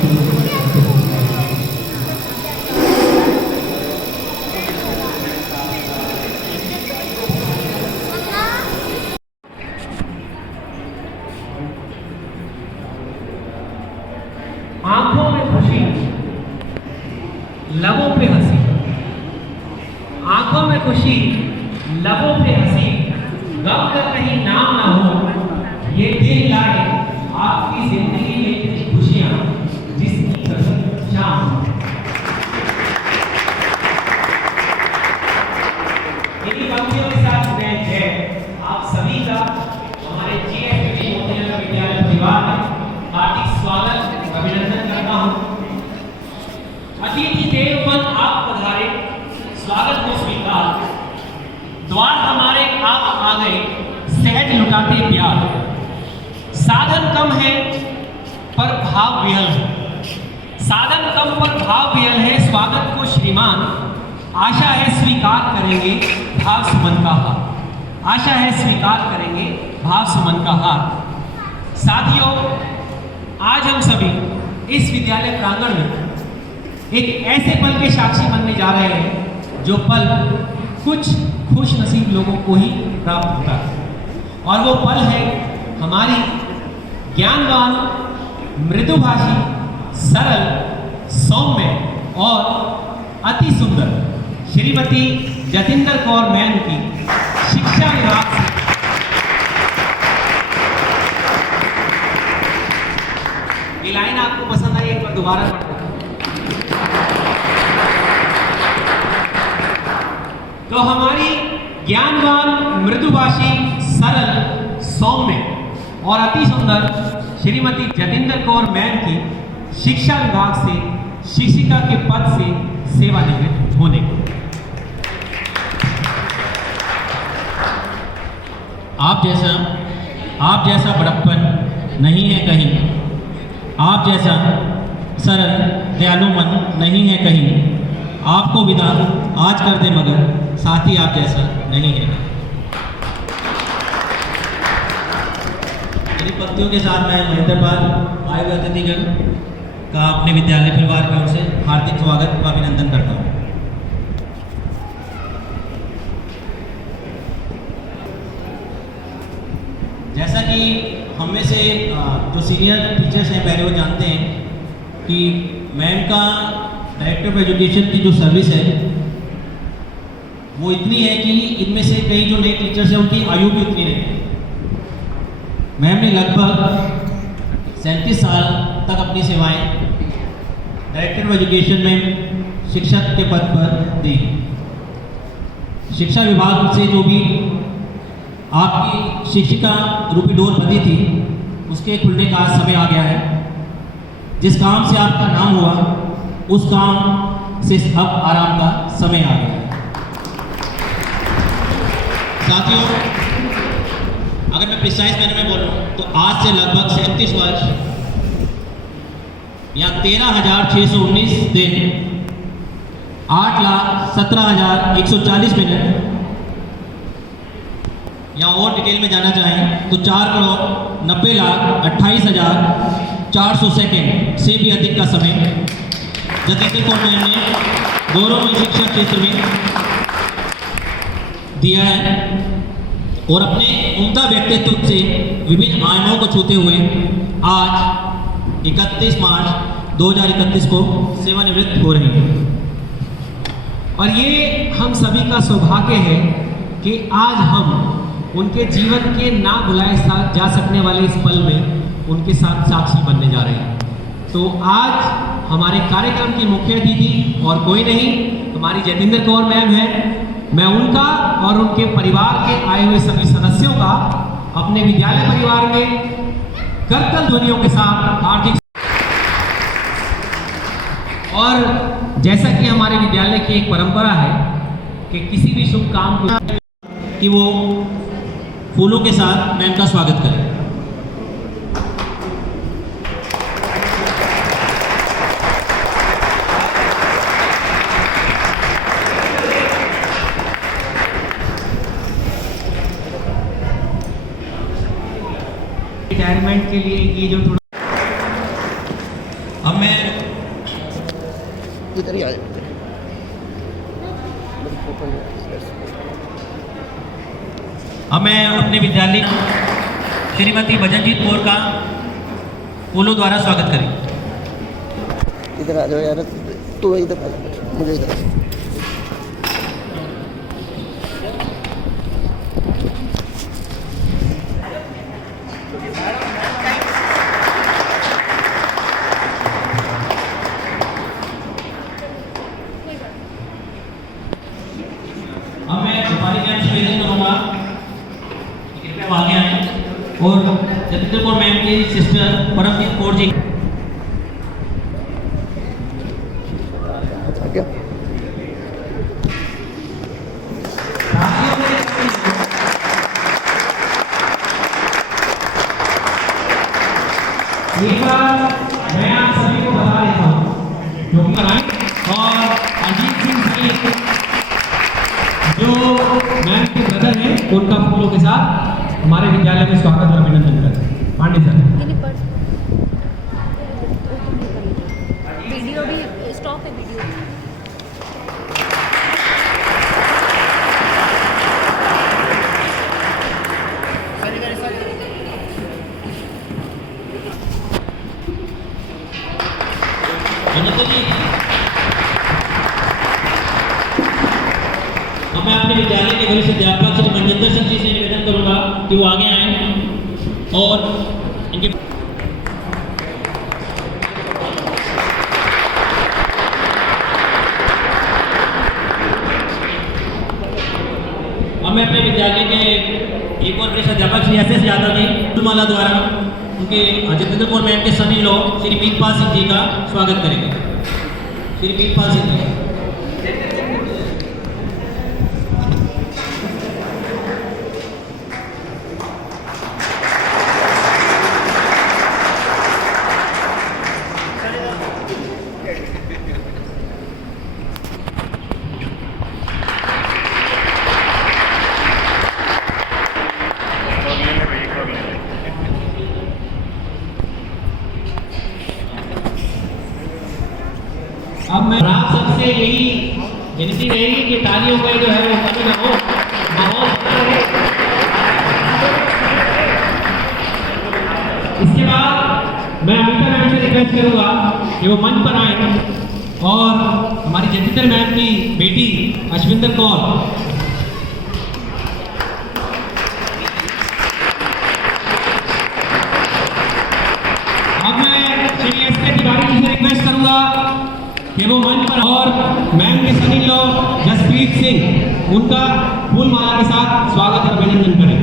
आंखों में खुशी, लबों पे हंसी, आंखों में खुशी, लबों पे हंसी, गम का कहीं नाम ना हो, ये दिन लाए आपकी जिंदगी में इतनी खुशियां जिसकी कभी शाम। इन्हीं पंक्तियों के साथ मैं आप सभी का हमारे जीएसपी मोतीलाल विद्यालय परिवार में हार्दिक स्वागत अभिनंदन करता हूं। अतिथि देव बन आप पधारे, स्वागत को स्वीकार, द्वार हमारे आप आ गए, सहज लुटाते प्यार। साधन कम है पर भाव विहल है, साधन कम पर भाव विहल है, स्वागत को श्रीमान, आशा है स्वीकार करेंगे भाव सुमन का हार, आशा है स्वीकार करेंगे भाव सुमन का हार। साथियों, आज हम सभी इस विद्यालय प्रांगण में एक ऐसे पल के साक्षी बनने जा रहे हैं जो पल कुछ खुश नसीब लोगों को ही प्राप्त होता है, और वो पल है हमारी ज्ञानवान, मृदुभाषी, सरल, सौम्य और अति सुंदर श्रीमती जतिंदर कौर मैम की शिक्षा विभाग से ये लाइन आपको पसंद आई, एक बार दोबारा पढ़ दो। तो हमारी ज्ञानवान, मृदुभाषी, सरल, सौम्य और अति सुंदर श्रीमती जतिंदर कौर मैम की शिक्षा विभाग से शिक्षिका के पद से सेवानिवृत्त होने को। आप जैसा बड़प्पन नहीं है कहीं, आप जैसा सरल दयालु मन नहीं है कहीं, आपको विदा आज कर दे मगर साथी आप जैसा नहीं है। मेरी पंक्तियों के साथ मैं महेंद्र पाल आए हुए अतिथिगण का अपने विद्यालय परिवार की ओर से हार्दिक स्वागत व अभिनंदन करता हूँ। जैसा कि हम में से जो सीनियर टीचर्स हैं पहले वो जानते हैं कि मैम का डायरेक्टर ऑफ एजुकेशन की जो सर्विस है वो इतनी है कि इनमें से कई जो नए टीचर्स हैं उनकी आयु भी उतनी नहीं है। मैम ने लगभग 37 साल तक अपनी सेवाएं डायरेक्टर ऑफ एजुकेशन में शिक्षक के पद पर दी। शिक्षा विभाग से जो भी आपकी शिक्षिका रूपी डोर बंधी थी उसके खुलने का समय आ गया है। जिस काम से आपका नाम हुआ उस काम से अब आराम का समय आ गया है। साथियों, अगर मैं प्रिसाइज मैनर में बोलूं तो आज से लगभग 37 वर्ष या 13,619 दिन, 8,17,140 मिनट, या और डिटेल में जाना चाहें तो 4,90,28,400 सेकेंड से भी अधिक का समय जतिंदर कौर मैम ने गौरवमयी शिक्षा क्षेत्र में दिया है, और अपने उम्दा व्यक्तित्व से विभिन्न आयामों को छूते हुए आज 31 मार्च 2031 को सेवानिवृत्त हो रहे हैं। और ये हम सभी का सौभाग्य है कि आज हम उनके जीवन के ना भुलाए जा सकने वाले इस पल में उनके साथ साक्षी बनने जा रहे हैं। तो आज हमारे कार्यक्रम की मुख्य अतिथि और कोई नहीं, हमारी जतिंदर कौर मैम है। मैं उनका और उनके परिवार के आए हुए सभी सदस्यों का अपने विद्यालय परिवार में करतल ध्वनियों के साथ हार्दिक। और जैसा कि हमारे विद्यालय की एक परंपरा है कि किसी भी शुभ काम को कि वो फूलों के साथ मैम का स्वागत करें। रिटायरमेंट के लिए ये जो थोड़ा अब मैं इधर ही आ जाओ। अब मैं अपने विद्यालय श्रीमती भजनजीत कौर का फूलों द्वारा स्वागत करें। इधर आ जाओ यार, तू इधर आ जा, मुझे इधर अब मैं हमारी मैम से निवेदन करूँगा कि कृपया आगे आएं और जतिंदर कौर मैम की सिस्टर परमजीत कौर जी आ गया। एक बार मैं आप सभी को बता देता हूँ जो कि कराएं और अजीत सिंह सहित जो मैम के ब्रदर हैं उनका फूलों के साथ हमारे विद्यालय में स्वागत और अभिनंदन करें। पांडे सर। वीडियो भी स्टॉप है वीडियो। मनोज जी, अब मैं अपने विद्यालय के वरिष्ठ अध्यापक श्री मनजिंदर सिंह जी से निवेदन करूंगा कि वो आगे आएं और इनके अब मैं अपने विद्यालय के एक और वरिष्ठ अध्यापक श्री एस यादव जी फूलमाला द्वारा उनके जतिंदर कौर मैम के सभी लोग श्री वीरपाल सिंह जी का स्वागत करेंगे। श्री वीरपाल सिंह जी। अब मैं आप सबसे यही विनती रहेगी कि तालियों का जो है वो कमी ना हो, माहौल बना रहे। इसके बाद मैं अमिता मैम से रिक्वेस्ट करूंगा कि वो मंच पर आए और हमारी जतिंदर मैम की बेटी अश्विंदर कौर अब मैं श्री एस के तिवारी जी से रिक्वेस्ट करूंगा कि वो मंच पर और मैम के सनी लोग जसप्रीत सिंह उनका फूल माला के साथ स्वागत और अभिनंदन करें।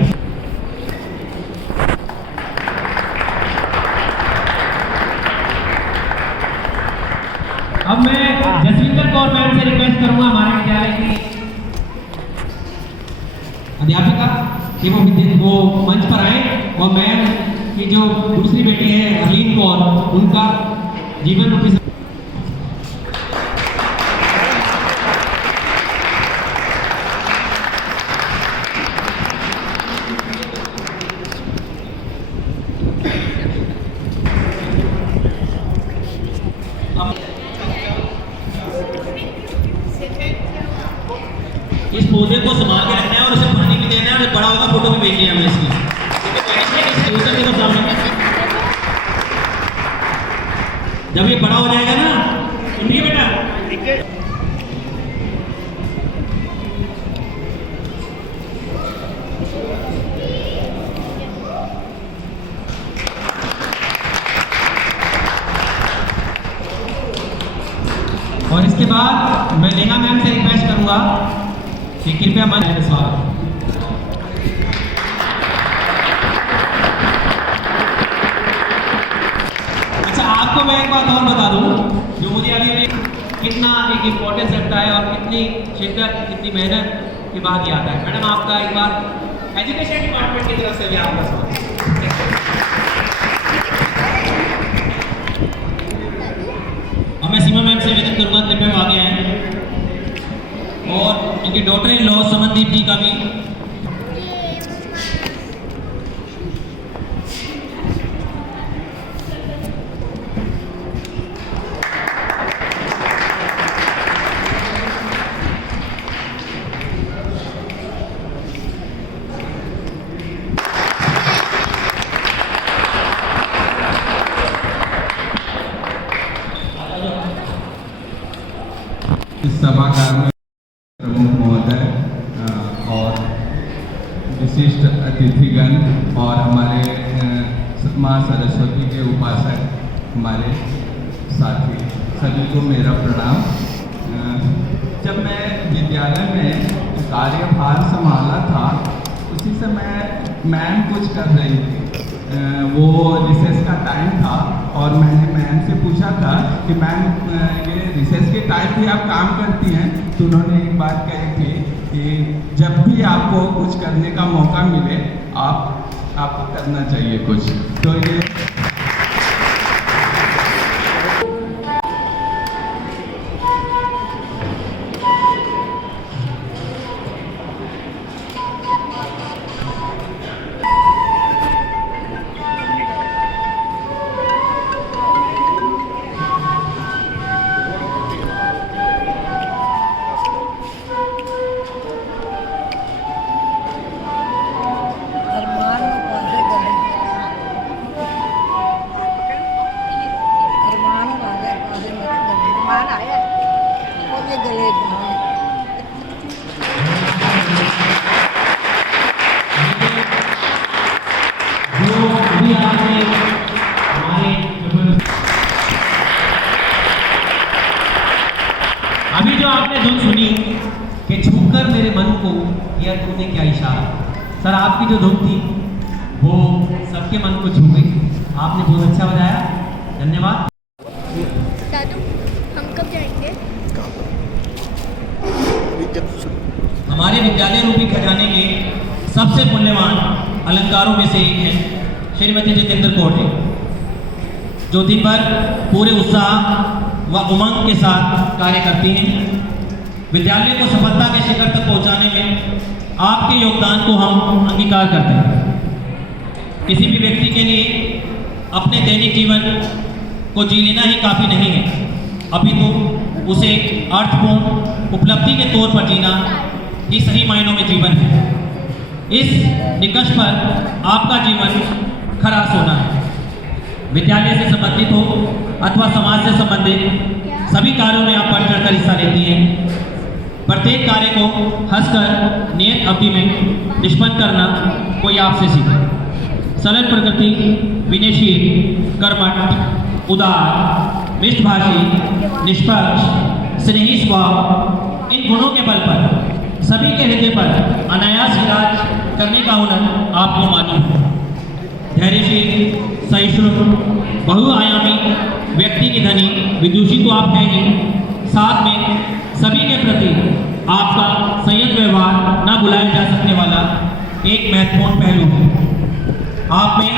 अब मैं जसविंदर कौर मैम से रिक्वेस्ट करूंगा हमारे विद्यालय की अध्यापिका कि वो मंच पर आए और मैम की जो दूसरी बेटी है अरलीन कौर उनका जीवन रूपी इस पौधे को संभाल के रखना है और उसे पानी भी देना है और बड़ा होगा फोटो भी भेजनी है हमें इसकी। जब ये बड़ा हो जाएगा ना, सुनिए बेटा, और इसके बाद मैं नेहा मैम से रिक्वेस्ट करूंगा कि कृपया मंच पर स्वागत। अच्छा, आपको मैं एक बात और बता दूं जो मुझे अभी कितना एक इम्पोर्टेंस रखता है और कितनी शिद्दत कितनी मेहनत के बाद ये आता है। मैडम, आपका एक बार एजुकेशन डिपार्टमेंट की तरफ से भी आपका स्वागत। अब मैं सीमा मैम से निवेदन करूंगा कृपया आगे आए और इनके डॉटर इन लॉ समनदीप जी का भी सभागार में प्रमुख महोदय और विशिष्ट अतिथिगण और हमारे माँ सरस्वती के उपासक हमारे साथी सभी को मेरा प्रणाम। जब मैं विद्यालय में कार्यभार संभाला था उसी समय मैम कुछ कर रही थी, वो रिसेस का टाइम था और मैंने मैम से पूछा था कि मैम ये रिसेस के टाइम भी आप काम करती हैं, तो उन्होंने एक बात कही थी कि जब भी आपको कुछ करने का मौका मिले आपको करना चाहिए कुछ। तो ये अभी जो आपने धुन सुनी कि छूकर मेरे मन को किया तूने क्या इशारा, सर आपकी जो धुन थी वो सबके मन को छू गई। आपने बहुत अच्छा बजाया, धन्यवाद। दादू हम कब जाएंगे? हमारे विद्यालय रूपी खजाने के सबसे मूल्यवान अलंकारों में से एक है श्रीमती जितेंद्र कौर जी, जो दिन भर पूरे उत्साह व उमंग के साथ कार्य करती हैं। विद्यालय को सफलता के शिखर तक पहुंचाने में आपके योगदान को हम अंगीकार करते हैं। किसी भी व्यक्ति के लिए अपने दैनिक जीवन को जी लेना ही काफ़ी नहीं है, अपितु उसे अर्थपूर्ण उपलब्धि के तौर पर जीना ही सही मायनों में जीवन है। इस निकष पर आपका जीवन खरा सोना है। विद्यालय से संबंधित हो अथवा समाज से संबंधित सभी कार्यों में आप बढ़ चढ़कर हिस्सा लेती हैं। प्रत्येक कार्य को हंसकर नियत अवधि में निष्पन्न करना कोई आपसे सीखे। सरल प्रकृति, विनयशील, कर्मठ, उदार, मिष्टभाषी, निष्पक्ष, स्नेही स्वभाव, इन गुणों के बल पर सभी के हृदय पर अनायास राज करने का हुनर आपको मालूम है। धैर्यशील, सहिष्णु, बहुआयामी, व्यक्ति की धनी, विदुषी तो आप हैं ही, साथ में सभी के प्रति आपका संयत व्यवहार ना भुलाया जा सकने वाला एक महत्वपूर्ण पहलू है। आप में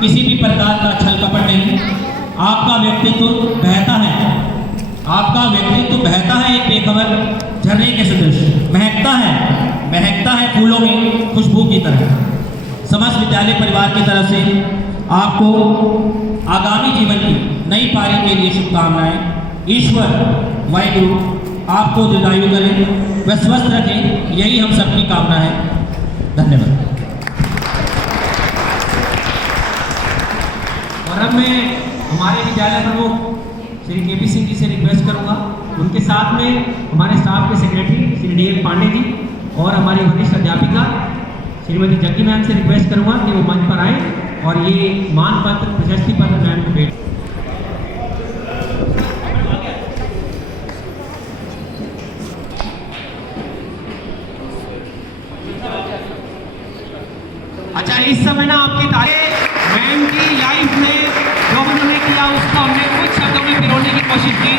किसी भी प्रकार का छल कपट नहीं। आपका व्यक्तित्व बहता है, आपका व्यक्तित्व बहता है एक बेखबर झरने के सदृश, महकता है फूलों में खुशबू की तरह। समस्त विद्यालय परिवार की तरफ से आपको आगामी जीवन की नई पारी के लिए शुभकामनाएं। ईश्वर वाहिगुरु आपको दीर्घायु करे व स्वस्थ रखे, यही हम सबकी कामना है। धन्यवाद। और अब मैं हमारे विद्यालय प्रमुख श्री के.पी. सिंह जी से रिक्वेस्ट करूंगा, उनके साथ में हमारे स्टाफ के सेक्रेटरी श्री डी.एल. पांडे जी और हमारी वरिष्ठ अध्यापिका श्रीमती जग्गी मैम से रिक्वेस्ट करूंगा कि वो मंच पर आए और ये मान पत्र, प्रशस्ति पत्र मैम को भेंट। अच्छा, इस समय ना आपकी तारीफ मैम की लाइफ में जो उन्होंने किया उसका हमने कुछ शब्दों में पिरोने की कोशिश की।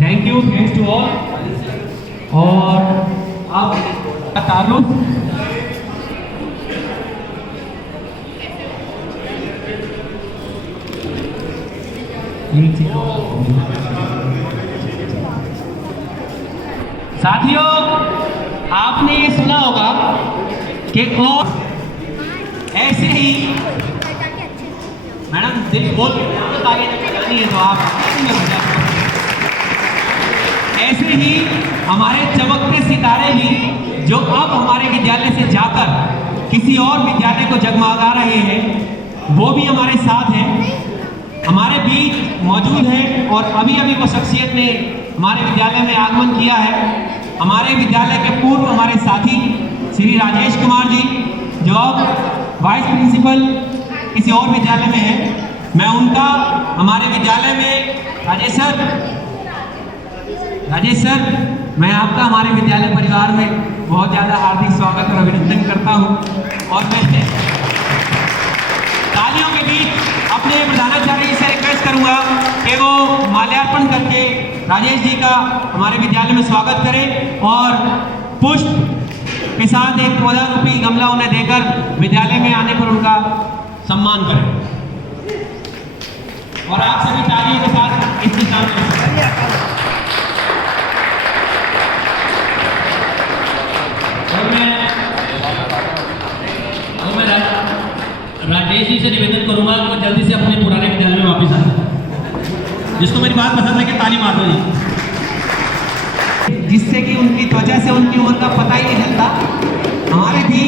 Thank you, thanks to all. और आप तारुफ साथियों, आपने ये सुना होगा कि और ऐसे ही मैडम दिल बोल तो ताली जब बजानी है तो आप ऐसे ही हमारे चमकते सितारे भी जो अब हमारे विद्यालय से जाकर किसी और विद्यालय को जगमगा रहे हैं, वो भी हमारे साथ हैं, हमारे बीच मौजूद हैं। और अभी अभी वो शख्सियत ने हमारे विद्यालय में आगमन किया है। हमारे विद्यालय के पूर्व हमारे साथी श्री राजेश कुमार जी, जो अब वाइस प्रिंसिपल किसी और विद्यालय में है, मैं उनका हमारे विद्यालय में राजेश सर, मैं आपका हमारे विद्यालय परिवार में बहुत ज़्यादा हार्दिक स्वागत और अभिनंदन करता हूं। और मैं तालियों के बीच अपने प्रधानाचार्य से रिक्वेस्ट करूंगा कि वो माल्यार्पण करके राजेश जी का हमारे विद्यालय में स्वागत करें और पुष्प के साथ एक पौधा रूपी गमला उन्हें देकर विद्यालय में आने पर उनका सम्मान करें। और आप सभी तालियों के साथ इंतजार करें। राजेश जी से निवेदन करूंगा कि जल्दी से अपने पुराने विद्यालय में वापस आ जाए। जिसको मेरी बात पसंद है कि ताली मार दो जी, जिससे कि उनकी त्वचा से उनकी उम्र का पता ही नहीं चलता। हमारे भी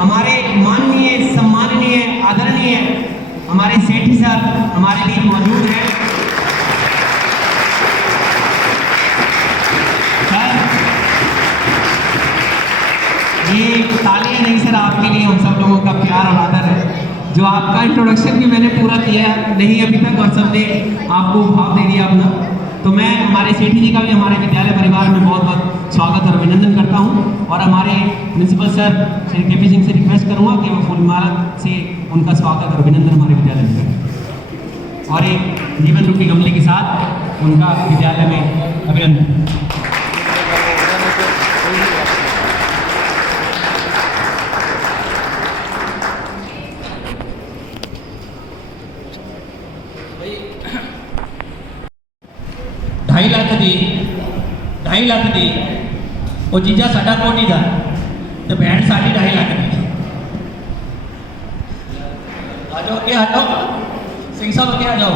हमारे माननीय सम्माननीय आदरणीय हमारे सेठी सर हमारे बीच मौजूद हैं। सर ये तालियां नहीं सर, आपके लिए हम सब लोगों का प्यार और आदर है। जो आपका इंट्रोडक्शन भी मैंने पूरा किया नहीं अभी तक और सबने आपको भाव दे दिया अपना, तो मैं हमारे सेठी जी का भी हमारे विद्यालय परिवार में बहुत बहुत स्वागत और अभिनंदन करता हूं। और हमारे principal sir Shri K P. Singh से रिक्वेस्ट करूंगा कि वो फूलमाला से उनका स्वागत और अभिनंदन हमारे विद्यालय में करें और एक जीवन रूपी गमले के साथ उनका विद्यालय में अभिनंदन। ढाई लाख दी वो जीजा साडा को नहीं था तो भैन साड़ी 2.5 लाख दी। आ जाओ क्या, आ जाओ सिंह साहब क्या, आ जाओ।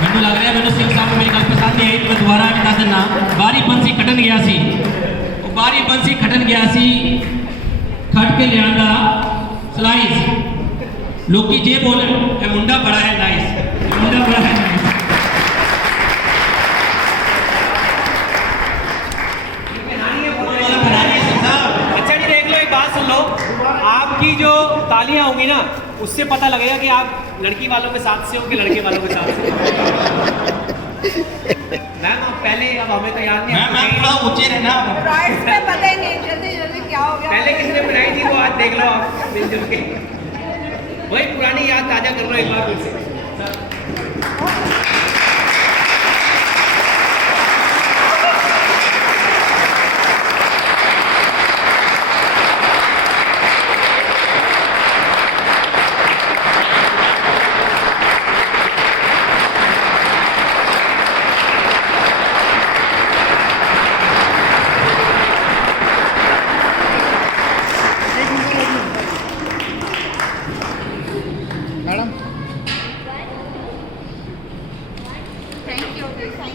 मैनू लग रहा है मैंने सिंह साहब मेरी गल पसंद नहीं आई तो मैं दोबारा बता देना। बारी बंसी खटन गया सी, वो बारी बंसी खटन गया सी, खट के लिया स्लाइस लोकी जे बोले ये मुंडा बड़ा है नाइस, मुंडा बड़ा है नाइस। अच्छा जी देख लो, एक बात सुन लो, आपकी जो तालियां होंगी ना उससे पता लगेगा कि आप लड़की वालों के साथ से हो कि लड़के वालों के साथ से। मैम आप पहले, अब हमें तो याद नहीं, मैं थोड़ा ऊंचे रहना, पता ही नहीं जल्दी क्या हो गया। पहले किसने बनाई थी वो आज देख लो आप मिलजुल के, वही पुरानी याद ताजा कर लो एक बार फिर से।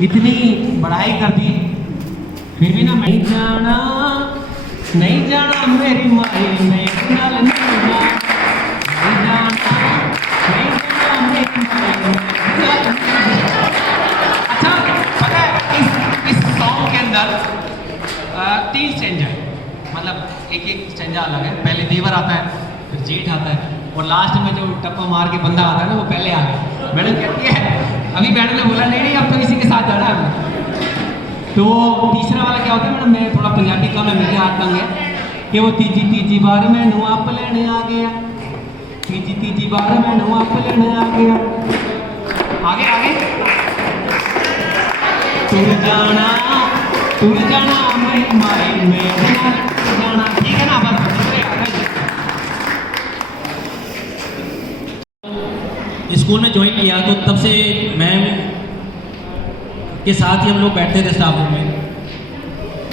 इतनी बढ़ाई कर दी फिर भी ना, नहीं जाना मेरी माई मेरे नाल नहीं जाना मेरी माई। अच्छा पता है इस सॉन्ग के अंदर 3 स्टैंजा है, मतलब एक स्टैंजा अलग है। पहले देवर आता है, फिर जेठ आता है और लास्ट में जो टप्पा मार के बंदा आता है ना वो पहले आ गया। मैडम कहती है, अभी मैडम ने बोला नहीं अब तो इसी के साथ जाना है। तो तीसरा वाला क्या होता है मैडम, मैं थोड़ा पंजाबी कम है, मेरे हाथ तंग है, कि वो तीजी बार मैनू आप लेने आ गया, तीजी बार मैनू आप लेने आ गया। आगे तू जाना मेरी माई मेरे नाल जाना, ठीक है ना। बस स्कूल में ज्वाइन किया तो तब से मैम के साथ ही हम लोग बैठते थे स्टाफ रूम में,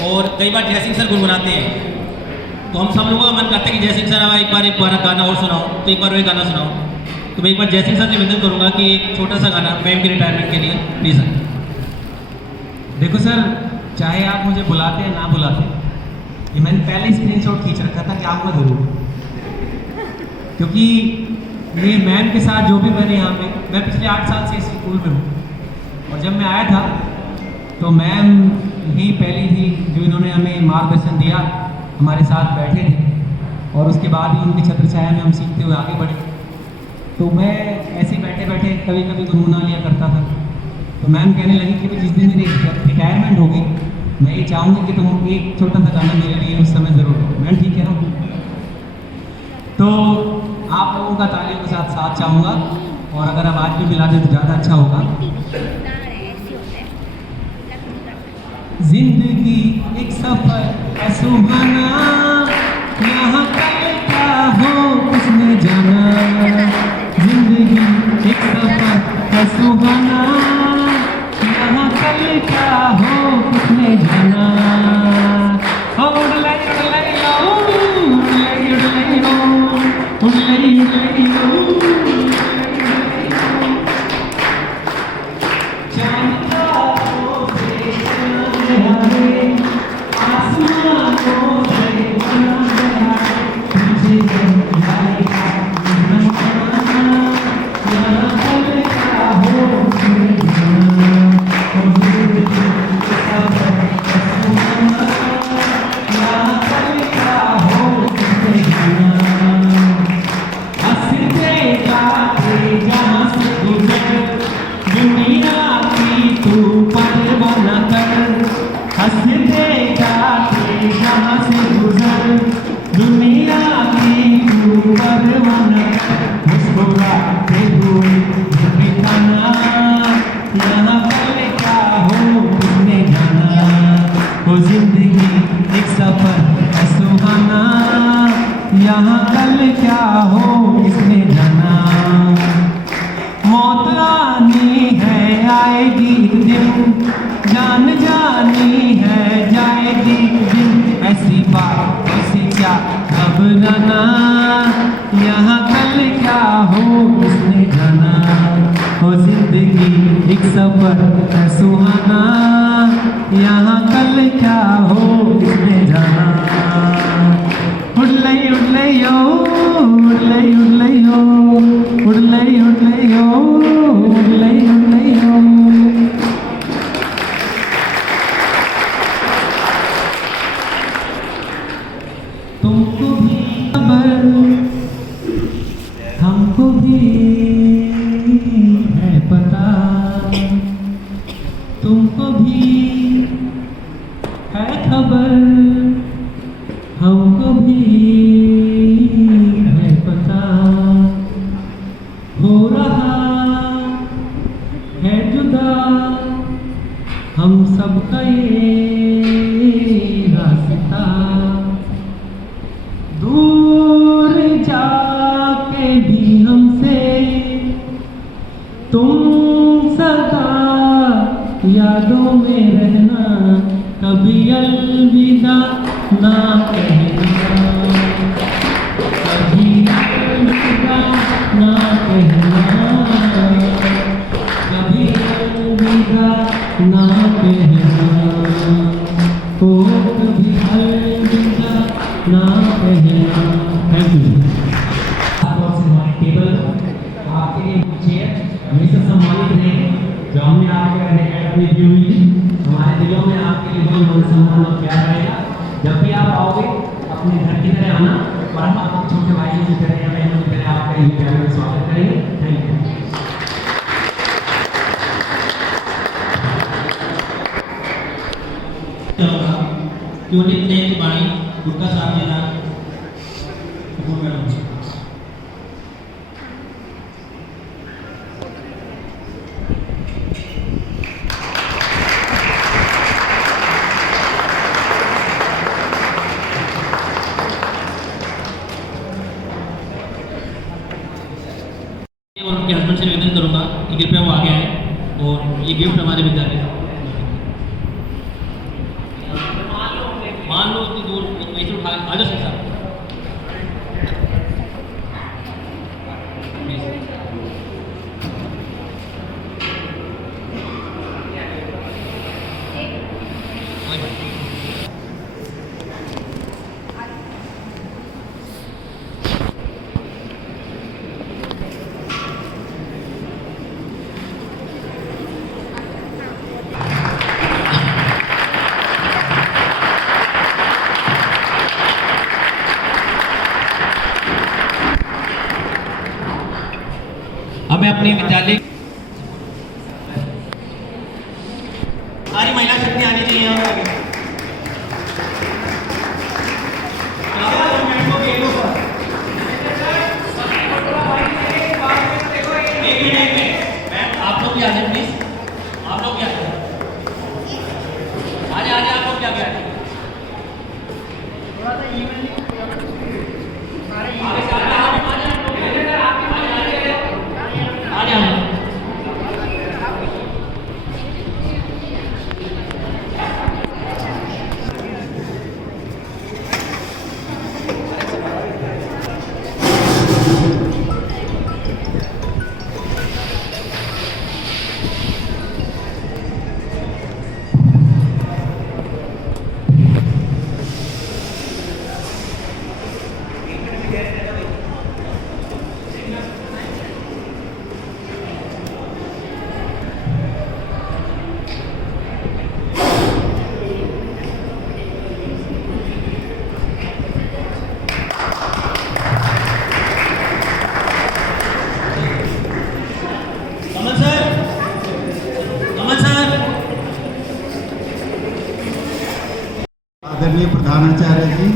और कई बार जयसिंह सर गुनगुनाते हैं तो हम सब लोगों का मन करता है कि जयसिंह सर अब एक बार गाना और सुनाओ, तो एक बार वही गाना सुनाओ। तो मैं एक बार जयसिंह सर निवेदन करूँगा कि एक छोटा सा गाना मैम के रिटायरमेंट के लिए, प्लीज़ सर। देखो सर, चाहे आप मुझे बुलाते हैं ना बुलाते, ये मैंने पहले स्क्रीनशॉट खींच रखा था कि आऊँगा ज़रूर, क्योंकि ये मैम के साथ जो भी मैंने यहाँ पे, मैं पिछले 8 साल से इस स्कूल में हूँ, और जब मैं आया था तो मैम ही पहली थी जो इन्होंने हमें मार्गदर्शन दिया, हमारे साथ बैठे थे, और उसके बाद ही उनकी छत्र छाया में हम सीखते हुए आगे बढ़े। तो मैं ऐसे बैठे बैठे कभी कभी गुनगुना लिया करता था, तो मैम कहने लगी कि जिस दिन मेरी रिटायरमेंट होगी मैं ये चाहूँगी कि तुम एक छोटा सा गाना मेरे लिए उस समय ज़रूर हो। मैम ठीक है ना? तो आप लोगों का तालियों के साथ साथ चाहूँगा, और अगर आवाज़ भी मिला दें तो ज़्यादा अच्छा होगा। जिंदगी एक सफर है सुहाना, यहाँ कल क्या हो किसने जाना। जिंदगी एक सफर है सुहाना, यहाँ कल क्या हो किसने जाना। उड़लाई उड़लाई लो, उड़लाई उड़लाई लो, उड़लाई उड़लाई लो। यहाँ कल क्या हो किसने जाना। मौत आनी है आएगी एक दिन, जान जानी है जाएगी एक दिन, ऐसी बात ऐसी क्या घबराना। यहाँ कल क्या हो किसने जाना। हो जिंदगी एक सफर है सुहाना, यहाँ कल क्या हो किसने जाना। उड़लई उड़लई ओ, उड़लई उड़लई ओ, उड़लई उड़लई ओ, उड़लई उड़लई ओ। तुमको भी खबर हमको भी है पता, तुमको भी है खबर हमको भी है पता। हो रहा है जुदा हम सबका ये रास्ता, दूर जाके भी हमसे तुम सदा यादों में रहना, कभी अलविदा ना कहना, कभी अलविदा ना कहना, कभी अलविदा ना कहना, ओ कभी अलविदा ना कहना। Thank you. हमारे टेबल आपके लिए चेयर हमेशा सम्मानित रहेंगे, जो हमने आपके अकेडमी दी हुई है, हमारे दिलों में आपके लिए बहुत मान सम्मान और प्यार रहेगा। जब भी आप आओगे अपने घर की तरह आना, और हम आपके छोटे भाइयों की तरह या बहनों की तरह आपका ये प्यार में स्वागत करेंगे। Thank you. क्यों नहीं बाणी गुटका साहब देना और उनके हस्बैंड से निवेदन करूंगा कि कृपया वो आगे आए और ये गिफ्ट हमारे विद्यालय मान लो उतनी दूर वहीं से उठा आ जाओ शेख साहब। हमें अपने विद्यालय सारी महिला शक्ति आनी चाहिए यहाँ पे। मैम आप लोग भी आ जाए प्लीज, आप लोग भी आ जाए, आ जाए आप लोग भी आ जाए। आदरणीय प्रधानाचार्य जी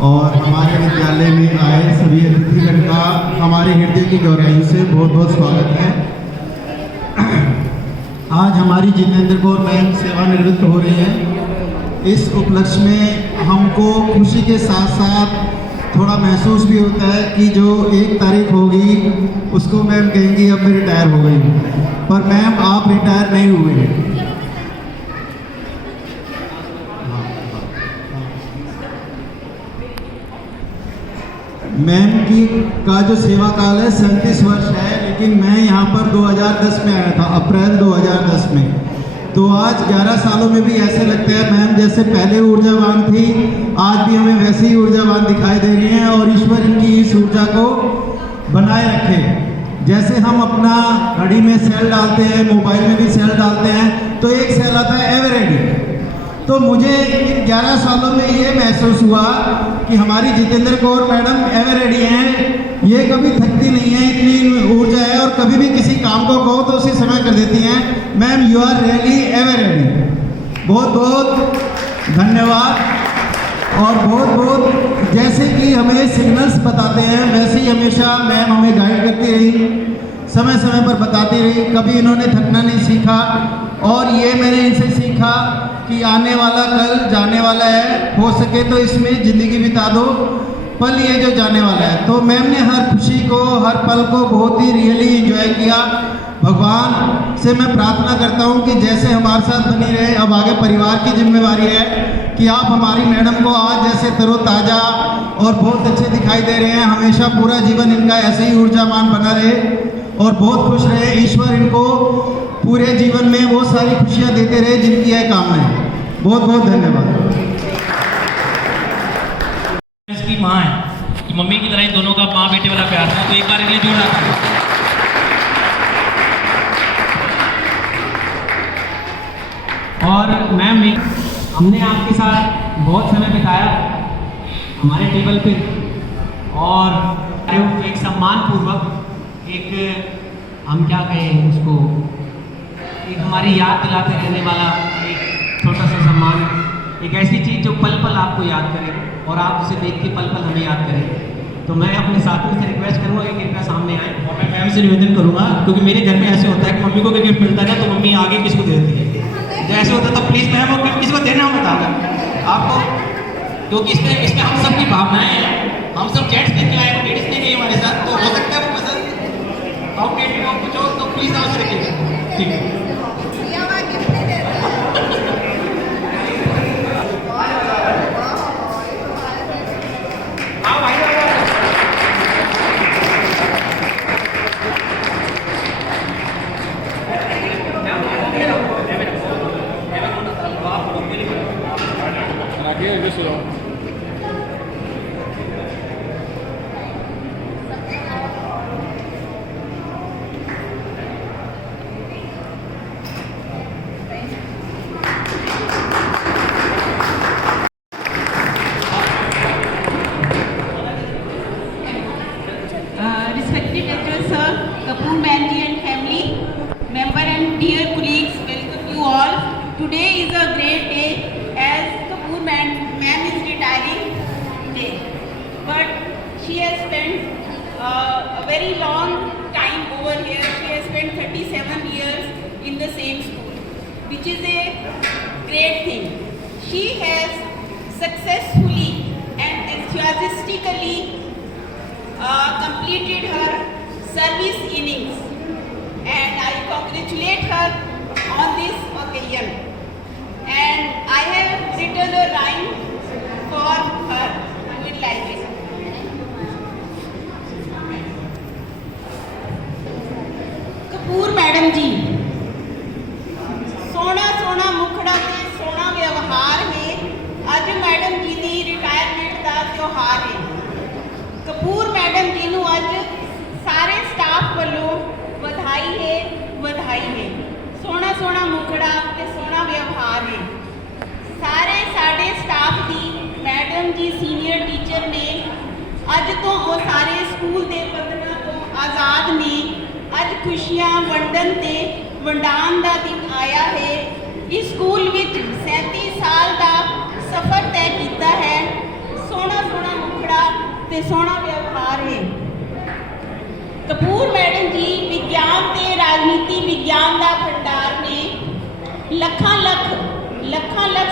और हमारे विद्यालय में आए सभी अतिथिगण का हमारे हृदय की गहराइयों से बहुत बहुत स्वागत है। आज हमारी जितेंद्र कौर मैम सेवानिवृत्त हो रही हैं। इस उपलक्ष्य में हमको खुशी के साथ साथ थोड़ा महसूस भी होता है कि जो 1 तारीख होगी उसको मैम कहेंगी अब मैं रिटायर हो गई, पर मैम आप रिटायर नहीं हुए हैं। मैम की का जो सेवा काल है 37 वर्ष है, लेकिन मैं यहाँ पर 2010 में आया था, अप्रैल 2010 में। तो आज 11 सालों में भी ऐसे लगता है मैम जैसे पहले ऊर्जावान थी, आज भी हमें वैसे ही ऊर्जावान दिखाई दे रही हैं और ईश्वर इनकी इस ऊर्जा को बनाए रखे। जैसे हम अपना घड़ी में सेल डालते हैं, मोबाइल में भी सेल डालते हैं, तो एक सेल आता है एवर रेडी। तो मुझे इन 11 सालों में ये महसूस हुआ कि हमारी Jitendra Kaur madam ever ready हैं, ये कभी थकती नहीं है, इतनी ऊर्जा है और कभी भी किसी काम को कहो तो उसी समय कर देती हैं। Ma'am you are really ever ready. बहुत बहुत धन्यवाद। और बहुत बहुत जैसे कि हमें सिग्नल्स बताते हैं वैसे ही हमेशा मैम हमें गाइड करती रही, समय समय पर बताती रही, कभी इन्होंने थकना नहीं सीखा। और ये मैंने इनसे सीखा कि आने वाला कल जाने वाला है, हो सके तो इसमें ज़िंदगी बिता दो, पल ये जो जाने वाला है। तो मैम ने हर खुशी को, हर पल को बहुत ही रियली एंजॉय किया। भगवान से मैं प्रार्थना करता हूँ कि जैसे हमारे साथ बनी रहे, अब आगे परिवार की जिम्मेवारी है कि आप हमारी मैडम को आज जैसे तरोताज़ा और बहुत अच्छे दिखाई दे रहे हैं, हमेशा पूरा जीवन इनका ऐसे ही ऊर्जावान बना रहे और बहुत खुश रहे। ईश्वर इनको पूरे जीवन में वो सारी खुशियाँ देते रहे जिनकी है कामना है। बहुत बहुत धन्यवाद। इसकी माँ है कि मम्मी की तरह इन दोनों का माँ बेटे वाला प्यार था, तो एक बार इन्हें जोड़ रहा था। और मैम हमने आपके साथ बहुत समय बिताया हमारे टेबल पे, और एक सम्मान पूर्वक एक हम क्या कहें उसको, एक हमारी याद दिलाते रहने वाला एक छोटा सा सम्मान, एक ऐसी चीज़ जो पल पल आपको याद करे और आप उसे देख के पल पल हमें याद करें। तो मैं अपने साथियों से रिक्वेस्ट करूँगा कि कृपया सामने आए। और मैं मैम से निवेदन करूँगा, क्योंकि मेरे घर में ऐसे होता है कि मम्मी को कोई गिफ्ट मिलता है ना तो मम्मी आगे किसको दे देती है, जैसे होता है तो प्लीज़ मैम वो गिफ्ट किसको देना बताना आपको, क्योंकि इसमें हम सब की भावनाएं हैं। हम सब जेंट्स लेके आए हैं, लेडीज नहीं गई हमारे साथ, तो हो सकता है वो पसंद आउटडेटेड हो कुछ हो, तो प्लीज़ आप से रखिएगा। ठीक है। ये हमारा गिफ्ट नहीं दे रहा। which is a great thing. She has successfully and enthusiastically completed her service innings, and I congratulate her on this occasion. And I have written a rhyme for her. You will like it. Kapoor madam ji, सोना सोना मुखड़ा ते सोना व्यवहार है। अज madam जी की retirement का त्यौहार है। कपूर मैडम जी नूं अज सारे स्टाफ वालों बधाई है, बधाई है। सोना सोना मुखड़ा ते सोना व्यवहार है। सारे साडे स्टाफ की मैडम जी सीनियर टीचर ने अज तो वो सारे स्कूल के बंधनों तो आज़ाद ने। अज खुशियां वंडन ते वंडाण का दिन आया है। इस स्कूल विच 37 साल का सफ़र तय किया है। सोना सोना मुखड़ा ते सोना व्यवहार है। कपूर मैडम जी विज्ञान ते राजनीति विज्ञान का भंडार ने। लखां लख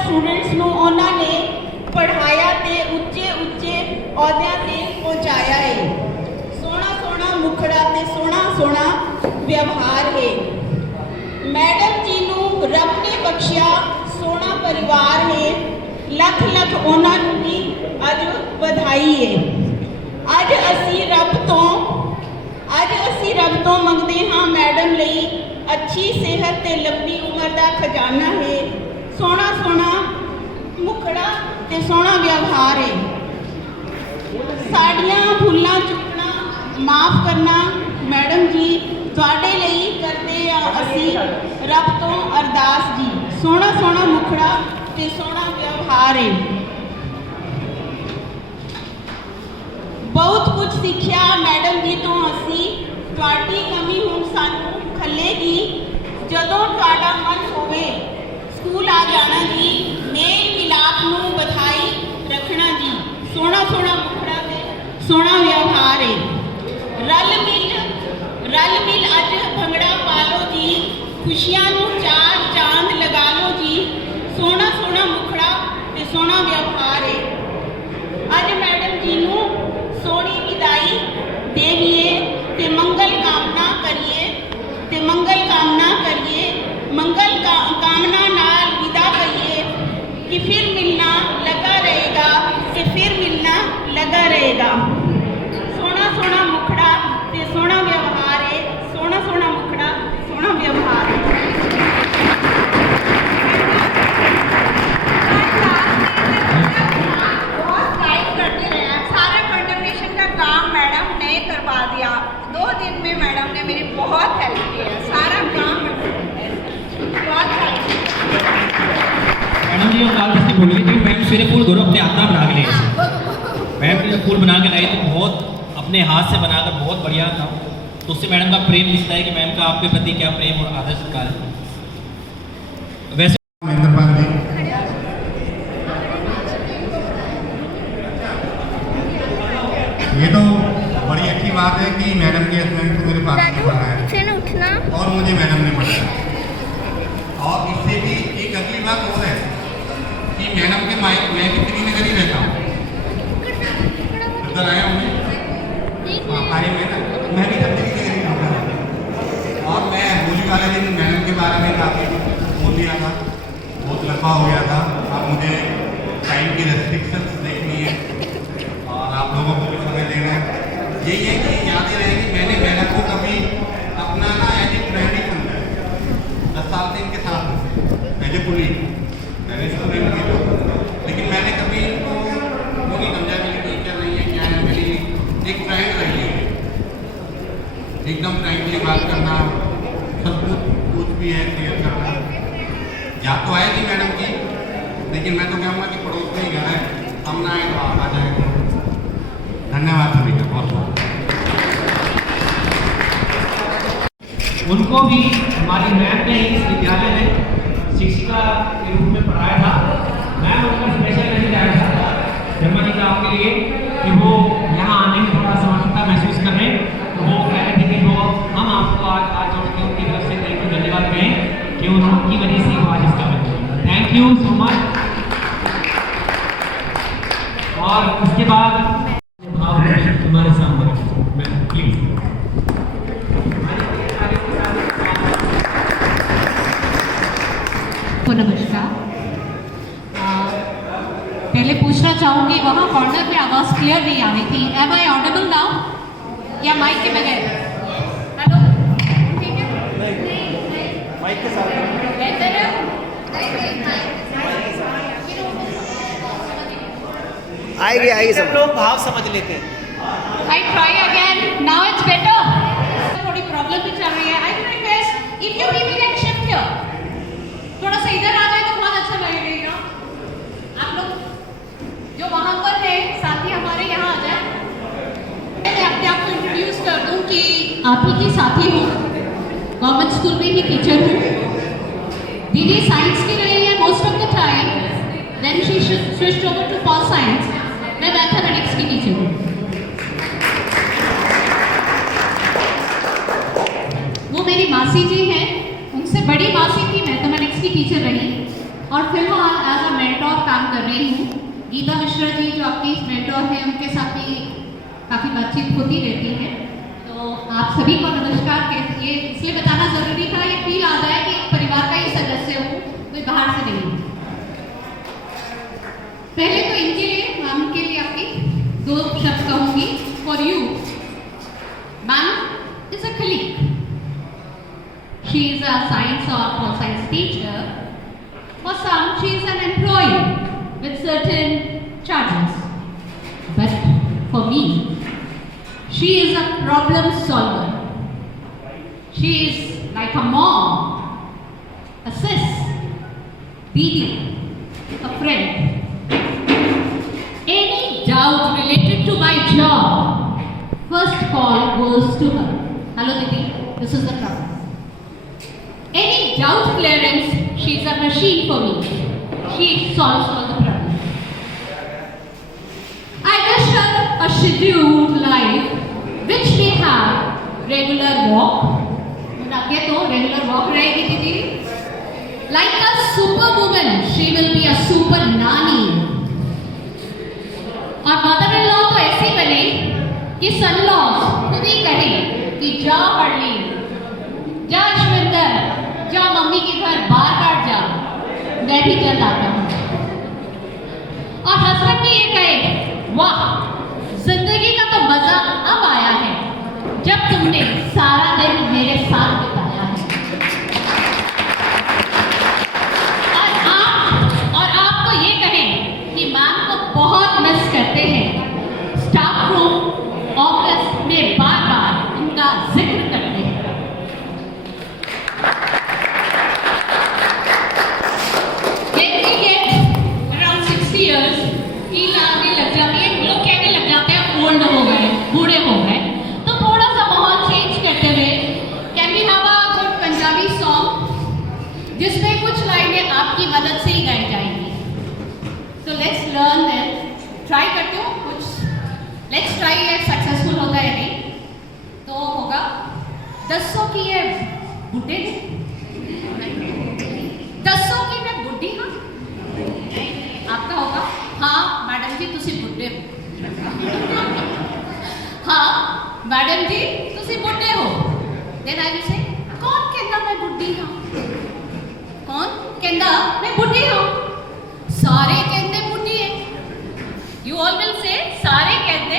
स्टूडेंट्स नूं उन्हां ने पढ़ाया ते उच्चे उच्चे अहुदियां ते पहुंचाया है। सोना सोना मुखड़ा ते सोना सोना व्यवहार है। मैडम जी नूं रब ने बख्शिया सोना परिवार है। लख लख उन्हां नूं भी अज बधाई है। अज असी रब तो मंगते हाँ मैडम लई अच्छी सेहत ते लंबी उम्र का खजाना है। सोना सोना मुखड़ा ते सोना व्यवहार है। साड़ियाँ भुल्लां चुकना माफ़ करना मैडम जी, तुहाडे लई करते असी रब तो अरदास जी। सोना सोना मुखड़ा ते सोना व्यवहार है। बहुत कुछ सीखिया मैडम जी तो असी। तुहाडी कमी हुण सानू खलेगी जदों तुहाडा मन होवे स्कूल आ जाना जी। मेल मिलाप नूं बधाई रखना जी। सोना सोना मुखड़ा ते सोना व्यवहार है। रल मिल अज भंगड़ा पा लो जी। खुशियां नूं चार चांद लगा लो जी। सोना सोना मुखड़ा ते सोना व्यवहार है। अज मैडम जी नूं सोनी विदाई देविए ते मंगल कामना करिए मंगल कामना नाल विदा करिए कि फिर मिलना लगा रहेगा, कि फिर मिलना लगा रहेगा। सोना सोना मुखड़ा ते सोना व्यवहार है। सोना सोना मुखड़ा सोना व्यवहार है। बहुत गाइड करते रहे। सारा कंडमनेशन का काम मैडम ने करवा दिया। 2 दिन में मैडम ने मेरी बहुत हेल्प की है। सारा काम बहुत हेल्प। मैडम जी गल दसनी भूल गई कि मैम सवेरे फूल घरों अपने हाथ में बना के लिए। मैम ने फूल बना के लाई तो बहुत अपने हाथ से बनाकर बहुत बढ़िया था। तो उससे मैडम का प्रेम दिखता है कि मैम का आपके प्रति क्या प्रेम और आदर सत्कार है। वैसे महेंद्रपाल जी, ये तो बड़ी अच्छी बात है कि मैडम के हस्बैंड को मेरे पास में पढ़ाया और मुझे मैडम ने पढ़ाया। और इससे भी एक अगली बात और है कि मैडम के माइक मैं भी श्रीनगर ही रहता हूँ। उधर आया हूँ मैं भी तब श्रीनगर ही रहता हूँ। और मैं होली वाले दिन मैडम के बारे में काफ़ी बोल दिया था। बहुत लंबा हो गया था। अब मुझे टाइम की रेस्ट्रिक्शंस देखनी है और आप लोगों को भी समय देना है। यही है कि यादें रहेंगी। मैंने मैडम को कभी अपना ना एज ए फ्रेंड ही समझा है। 10 साल से इनके साथ हूँ एज ए कुलीग। मैंने स्टूडेंट की लेकिन मैंने कभी इनको वो नहीं समझा मेरी टीचर नहीं है क्या है। मेरी एक फ्रेंड रही है। एकदम फ्रेंकली बात करना, सब कुछ भी है क्लियर करना। याद तो आएगी मैडम की, लेकिन मैं तो कहूँगा कि पड़ोस में ही घर है। हम ना आए तो आप आ जाए। धन्यवाद सभी का बहुत बहुत। उनको भी हमारी मैम ने इस विद्यालय में शिक्षिका के रूप में पढ़ाया था। मैम उनका स्पेशल नहीं जाया था जर्मनी का आपके लिए कि वो यहाँ आने में थोड़ा समर्थता महसूस कर रहे हैं। तो वो कह रहे थे कि वो हम आपको आज जोड़ के उनकी तरफ से धन्यवाद कहें कि उनकी वजह से वो आज थैंक यू सो मच। और उसके बाद भाव तुम्हारे सामने प्लीज। नमस्कार। पहले पूछना चाहूंगी, वहाँ कॉर्नर में आवाज़ क्लियर नहीं आ रही थी। एम आई ऑडिबल नाउ या माइक के बगैर? हेलो, ठीक है, माइक के साथ बेहतर है। आएगी सब लोग भाव समझ लेते हैं। I try again, now it's better. थोड़ी प्रॉब्लम भी चल रही है। I request if you people can shift here, थोड़ा सा इधर आ जाए तो बहुत अच्छा लगेगा। आप लोग जो वहाँ पर है साथी हमारे यहाँ आ जाए। मैं अपने आप को इंट्रोड्यूस कर दूँ कि आप ही की साथी हूँ, गवर्नमेंट स्कूल में ही टीचर हूँ। दीदी साइंस की रही है most of the time, then she switched over to pol science. मैं मैथमेटिक्स की टीचर हूँ। वो मेरी मासी जी हैं, उनसे बड़ी मासी थी, मैथमेटिक्स की टीचर रही और फिलहाल एज अ मेंटोर काम कर रही हूँ। गीता मिश्रा जी जो आपकी मेंटोर हैं, उनके साथ भी काफ़ी बातचीत होती रहती है। तो आप सभी को नमस्कार। ये इसलिए बताना ज़रूरी था, ये फील आ जाए कि एक परिवार का ही सदस्य हूँ, कोई बाहर से नहीं। पहले तो इनके लिए, मैम के लिए आपकी 2 शब्द कहूँगी। For you, ma'am is a colleague. She is a science or pol science teacher. For some, she is an employee with certain charges. But for me, she is a problem solver. She is like a mom, a sis, didi, a friend. Any doubt related to my job, first call goes to her. Hello, didi, this is the problem. Any doubt clearance, she is a machine for me. She solves all the problems. I wish her a scheduled life which may have regular walk. आगे तो regular walk रहेगी दीदी. Like a superwoman, she will be a super nanny. और mother-in-law तो ऐसी बने कि son-in-laws खुद ही कहें कि जा हरली, जा अश्विंदर, जा मम्मी के घर बार बार जा, मैं भी चल आता हूँ। और हस्बैंड भी ये कहे, वाह जिंदगी का तो मजा अब आया है जब तुमने सारा दिन मेरे साथ बिताया है। और आप तो ये कहें कि मैम को बहुत मिस करते हैं, स्टाफ रूम ऑफिस में बार बार उनका जिक्र करते हैं। ओल्ड हो गए, बूढ़े हो गए, तो थोड़ा सा माहौल चेंज करते हुए can we have a good Punjabi song जिसमें कुछ लाइनें आपकी मदद से ही गाई जाएंगी। तो लेट्स लर्न दैट। ट्राई करते हो कुछ, लेट्स ट्राई ये सक्सेसफुल होगा या नहीं। तो होगा 10 की ये बुढ़े, 10 की मैं बुढ़ी। हाँ आपका होगा, हाँ मैडम जी तुसी बुढ़े हो। हाँ मैडम जी तुसी बुढ़े हो। देन आई विल से, कौन कहता मैं बुढ़ी हाँ? कौन कहता मैं बुढ़ी हाँ? सारे कहते बुढ़ी है। यू ऑल विल से, सारे कहते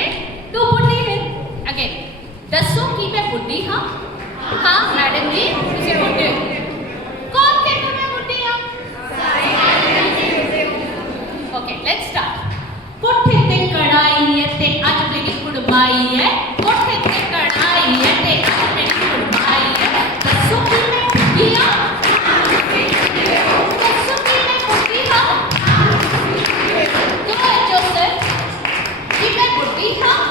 तू बुढ़ी है। अगेन 10 की मैं बुढ़ी हाँ? हाँ मैडम जी तुसी बुढ़े हो। कौन कहता मैं बुढ़ी हाँ? Okay let's start. कोठे ते कढ़ाई है ते अज मेरी कुड़माई है, कोठे ते कढ़ाई है ते अज मेरी कुड़माई है। 10 की मैं बुढ़ी हाँ? 10 की मैं बुढ़ी हाँ? तुम जोसेफ कि मैं बुढ़ी हाँ?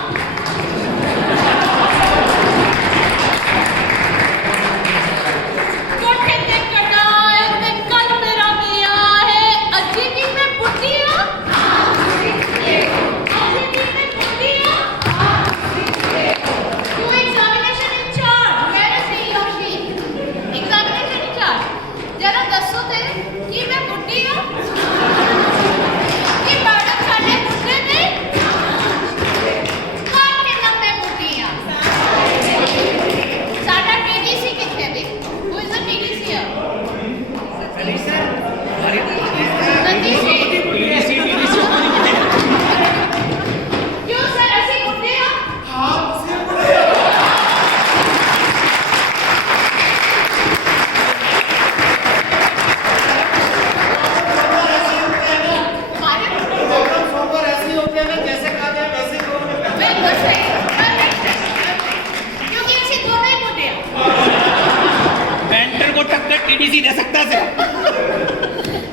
अपने टीडीसी दे सकता है।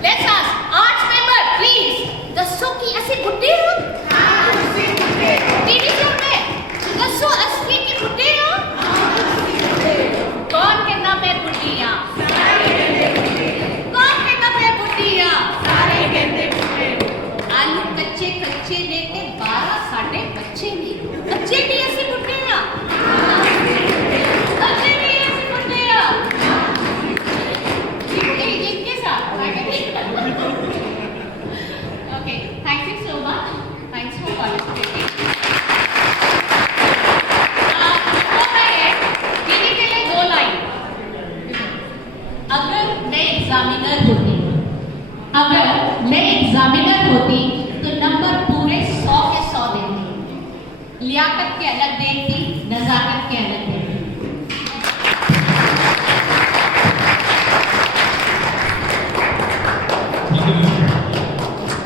Let's ask arch member, please. दसो की ऐसी बुड्ढे हो? हाँ, ऐसी बुड्ढे। टीडीसी होने? दसो असली की बुड्ढे हो? हाँ, असली बुड्ढे। कौन कहना पे बुड्ढियाँ? सारे कहते बुड्ढे। कौन कहना पे बुड्ढियाँ? सारे कहते बुड्ढे। आलू कच्चे कच्चे लेके 12 साढ़े बच्चे नहीं। बच्चे भी ऐसी बुड्ढियाँ? बच्चे भी ऐसी बुड्ढियाँ? इनके साथ Okay, thank you so much. Thanks for participating. दीदी के लिए 2 लाइन। अगर मैं एग्जामिनर होती तो नंबर पूरे 100 के 100 देती। लियाकत के अलग देती, नजाकत के अलग देती।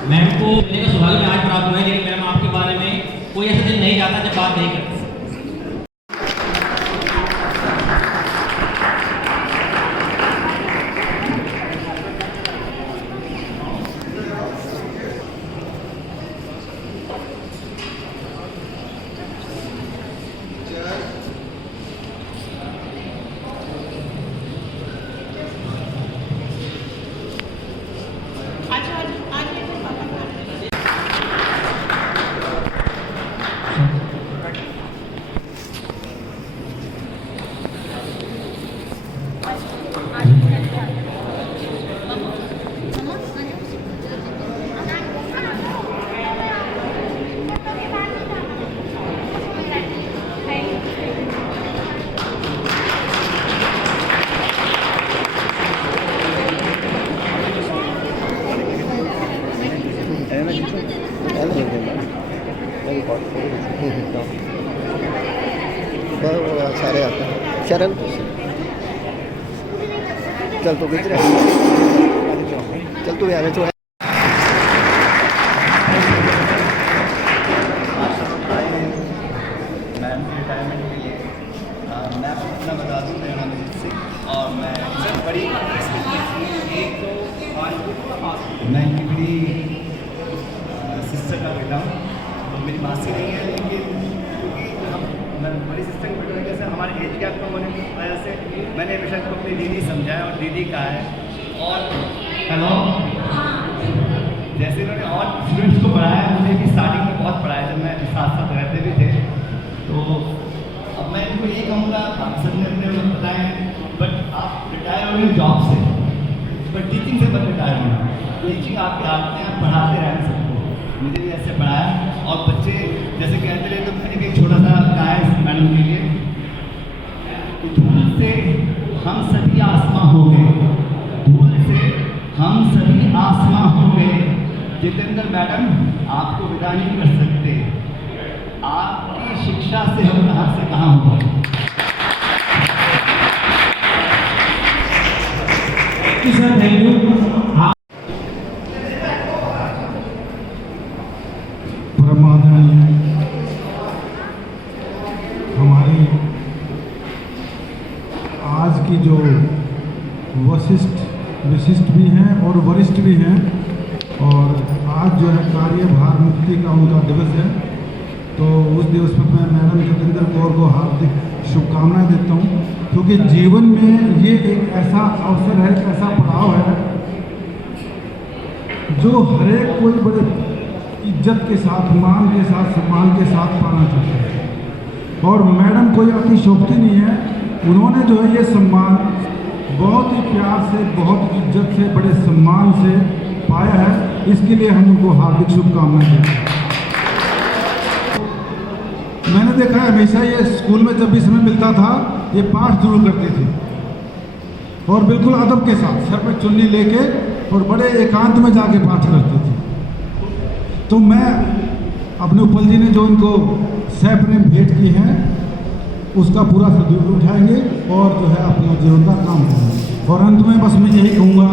मैम को मेरे का सवाल में आज प्राप्त हुआ है, लेकिन मैम आपके बारे में कोई ऐसा दिन नहीं जाता जब बात नहीं करते। सारे आते हैं। शरण चल तो खींच रहे, चल तू यार तो मैम रिटायरमेंट के लिए मैं अपना बता दूँ, मेरा नाम अजीत सिंह और मैं सर बड़ी एक तो मैं इनकी बड़ी सिस्टर का बेटा हूँ। मेरी मासी नहीं है, लेकिन मैं बड़ी सिस्टर की बेटा वजह से हमारे एज गैप कम होने की वजह से मैंने हमेशा को अपनी दीदी समझाया और दीदी का है। और हेलो, जैसे इन्होंने और स्टूडेंट्स को पढ़ाया, मुझे भी स्टार्टिंग में बहुत पढ़ाया जब मैं साथ साथ रहते भी थे। तो अब मैं इनको ये कहूँगा, आप सब ने अपने लोग बताएँ, बट आप रिटायर हो गए जॉब से, बट टीचिंग से मत रिटायर होना। टीचिंग आपके हाथ में, आप पढ़ाते रहना सबको। मुझे भी ऐसे पढ़ाया और बच्चे जैसे कहते रहे, तो मैंने एक छोटा सा कहा है मैडम के लिए कि धूल से हम सभी आसमां हो गए, धूल से हम सभी आसमां हो गए। जितेंद्र मैडम आपको विदा नहीं कर सकते, आपकी शिक्षा से हम कहाँ से कहाँ हो गए। Sir thank you. हमारी आज की जो विशिष्ट भी हैं और वरिष्ठ भी हैं, और आज जो है कार्यभार मुक्ति का उनका दिवस है, तो उस दिवस पर मैं मैडम जितेंद्र कौर को हार्दिक शुभकामनाएं देता हूं, क्योंकि जीवन में ये एक ऐसा अवसर है, एक ऐसा पड़ाव है जो हर एक कोई बड़े इज्जत के साथ, मान के साथ, सम्मान के साथ पाना चाहता है। और मैडम कोई अपनी शोभती नहीं है, उन्होंने जो है ये सम्मान बहुत ही प्यार से, बहुत इज्जत से, बड़े सम्मान से पाया है। इसके लिए हम उनको हार्दिक शुभकामनाएं देते हैं। मैंने देखा है हमेशा ये स्कूल में जब भी समय मिलता था, ये पाठ जरूर करती थी और बिल्कुल अदब के साथ सर पे चुन्नी लेके और बड़े एकांत में जाके पाठ करती थी। तो मैं अपने उपल जी ने जो इनको सप्रेम भेंट की है, उसका पूरा सदुपयोग उठाएंगे और जो है अपना जीवन का काम करेंगे। और अंत में बस मैं यही कहूँगा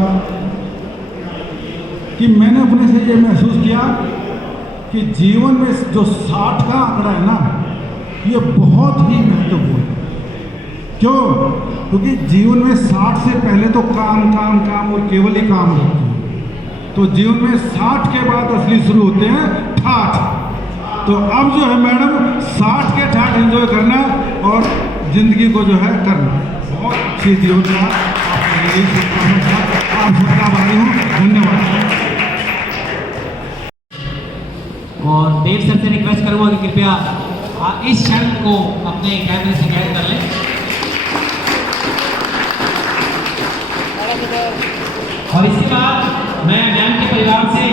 कि मैंने अपने से ये महसूस किया कि जीवन में जो 60 का आंकड़ा है ना, ये बहुत ही महत्वपूर्ण है। क्यों? क्योंकि जीवन में 60 से पहले तो काम काम काम और केवल ही काम करते हैं। तो जीवन में 60 के बाद असली शुरू होते हैं ठाठ। तो अब जो है मैडम 60 के ठाठ एंजॉय करना और जिंदगी को जो है करना। बहुत अच्छी जीवन का आप सबका आभारी हूँ। धन्यवाद। और देव सर से रिक्वेस्ट करूंगा कि कृपया इस क्षण को अपने कैमरे से कैद कर लें। और इसके बाद मैं मैम के परिवार से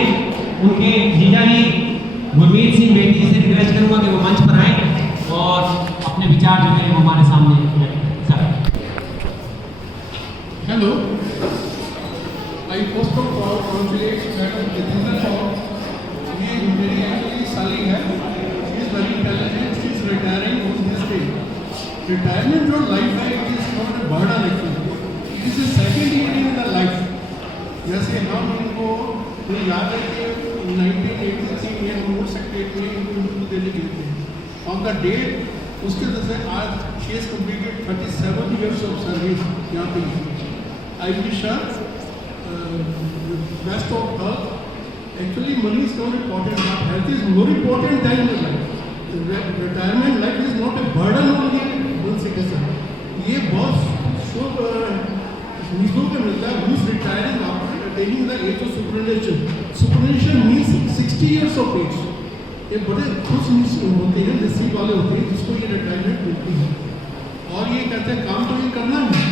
उनके जीजा जी गुरमीत सिंह बेटी जी से रिक्वेस्ट करूंगा कि वो मंच पर आए और अपने विचार जो है वो हमारे सामने रखें। Sir. Hello. I first of all congratulate Madam Jitendra for ये मेरी एक्चुअली साली है। She is very talented. She is retiring on this day. Retirement जो लाइफ है it is not a burden actually. It is a second year in the life. जैसे हम इनको मुझे याद है कि 1983 में हम मूड सेक्रेटरी में इनको इंटरव्यू देने गए थे। On the day उसके तरह से आज she has completed 37 years of service यहाँ पे। I wish her best of health. Actually, money is not important, but health is more important than your life. Retirement life is not a burden on one citizen. ये बहुत शुभ न्यूज़ों में मिलता है। Who is retiring after attaining the age of superannuation? Superannuation means 60 years of age. ये बड़े खुश होते हैं, नसीब वाले होते हैं जिसको ये रिटायरमेंट मिलती है। और ये कहते हैं काम तो ये करना है,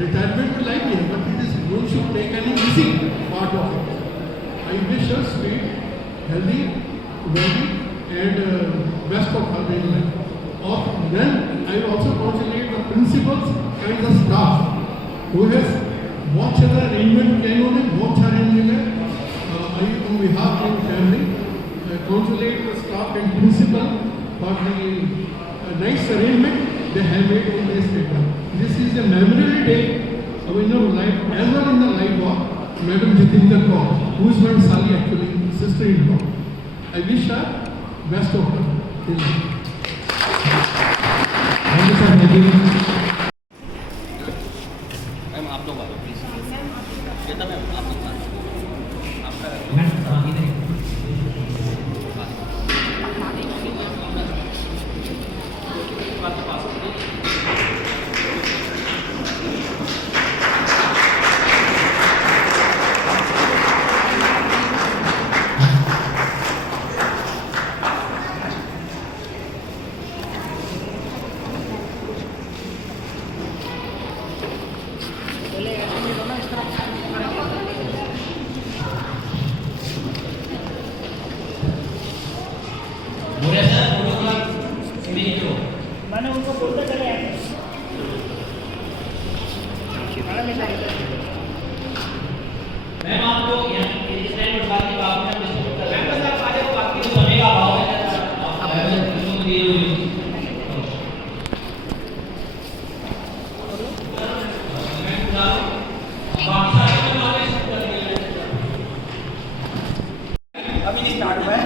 रिटायरमेंट तो लाइफ है, but it is don't should take any easy part of it. I wish her sweet, healthy, wealthy and best of her daily life. और then I also congratulate the principals and the staff who has बहुत अच्छा arrangement किया इन्होंने, बहुत अच्छा arrangement है। I on behalf of family congratulate the staff and principal for the nice arrangement they have made on this paper. This is a memorable day in our life, as well in the life of Madam Jitendra Kaur, who is my Sali actually, sister-in-law. I wish her best of luck. Thank you, sir. Thank you. Ma'am आप लोग आओ please. ये तो ma'am आप लोग आपका इधर मैंने उनको बोलते चले आए। मैम आपको इस टाइम उठा के बात में डिस्कस कर रहे हैं। बस आप आगे को बाकी जो समय का अभाव है अभी स्टार्ट हुआ है।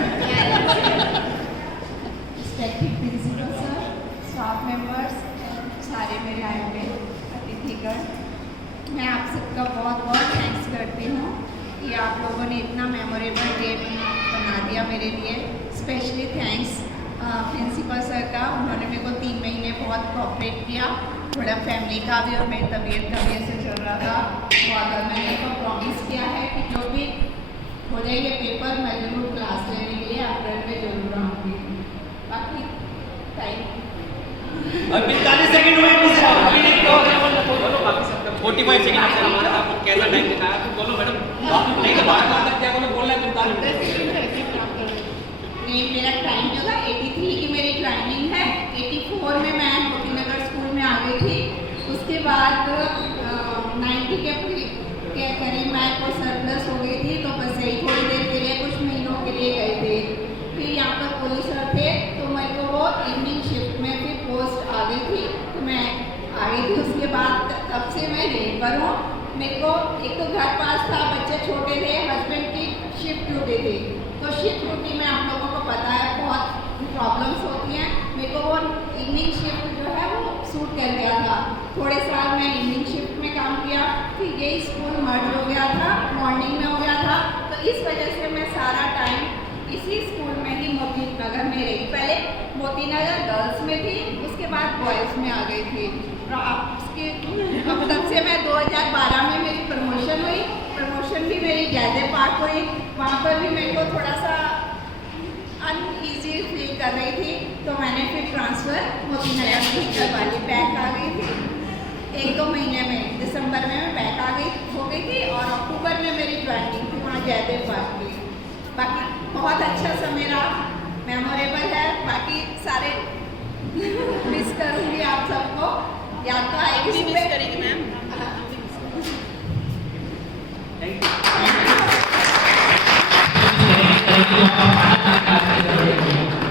Respected principal sir, staff members, सारे मेरे आए हुए अतिथिगण, मैं आप सबका बहुत बहुत थैंक्स करती हूँ कि आप लोगों ने इतना मेमोरेबल डे बना दिया मेरे लिए। स्पेशली थैंक्स प्रिंसिपल सर का, उन्होंने मेरे को 3 महीने बहुत कोऑपरेट किया। थोड़ा फैमिली का भी और मेरी तबीयत का भी ऐसे चल रहा था बहुत। मैंने उनको प्रॉमिस किया है कि जो भी हो जाएंगे पेपर मैं जरूर क्लास लेने के लिए अप्रैल में जरूर आऊँगी। बाकी टाइम और 45 सेकंड हुए मुझे अभी नहीं बोलो बाकी सब 45 सेकंड आपसे हमारा आपको कैसा टाइम दिखाया तो बोलो मैडम। नहीं तो बात तक क्या बोलो बोलना है 45 नहीं, मेरा टाइम जो था 83 की मेरी ट्रेनिंग है। 84 में मैं मोती नगर स्कूल में आ गई थी। उसके बाद 90 के करीब मैं को सरप्लस हो गई थी, तो बस यही थोड़ी देर के लिए कुछ महीनों के लिए गए थे। फिर यहाँ पर पुलिस सर थे तो मेरे को वो इवनिंग शिफ्ट में फिर पोस्ट आ गई थी तो मैं आ गई थी। उसके बाद तब से मैं यहीं पर हूँ। मेरे को एक तो घर पास था, बच्चे छोटे थे, हस्बैंड की शिफ्ट ड्यूटी थी, तो शिफ्ट ड्यूटी में आप लोगों को पता है बहुत प्रॉब्लम्स होती हैं। मेरे को वो इवनिंग शिफ्ट जो है वो सूट कर गया था। थोड़े साल मैं इवनिंग शिफ्ट में काम काम किया, फिर ये स्कूल मर्ज हो गया था, मॉर्निंग में हो गया था, तो इस वजह से मैं सारा टाइम इसी स्कूल में ही मोती नगर में रही। पहले मोती नगर गर्ल्स में थी, उसके बाद बॉयज़ में आ गई थी। अब तब से मैं 2012 में मेरी प्रमोशन हुई, प्रमोशन भी मेरी जैसे पार्ट हुई, वहाँ पर भी मेरे को थोड़ा सा अनईजी फील कर रही थी, तो मैंने फिर ट्रांसफ़र मोती नगर टीचर वाली बैक आ गई थी। 1-2 महीने में दिसंबर में मैं बैक हो गई थी और अक्टूबर में मेरी ज्वाइनिंग थी वहाँ जयदेव पार्क की। बाकी बहुत अच्छा समय रहा, मेमोरेबल है। बाकी सारे मिस करूँगी आप सबको, याद तो आएगी, मिस करेंगे मैम।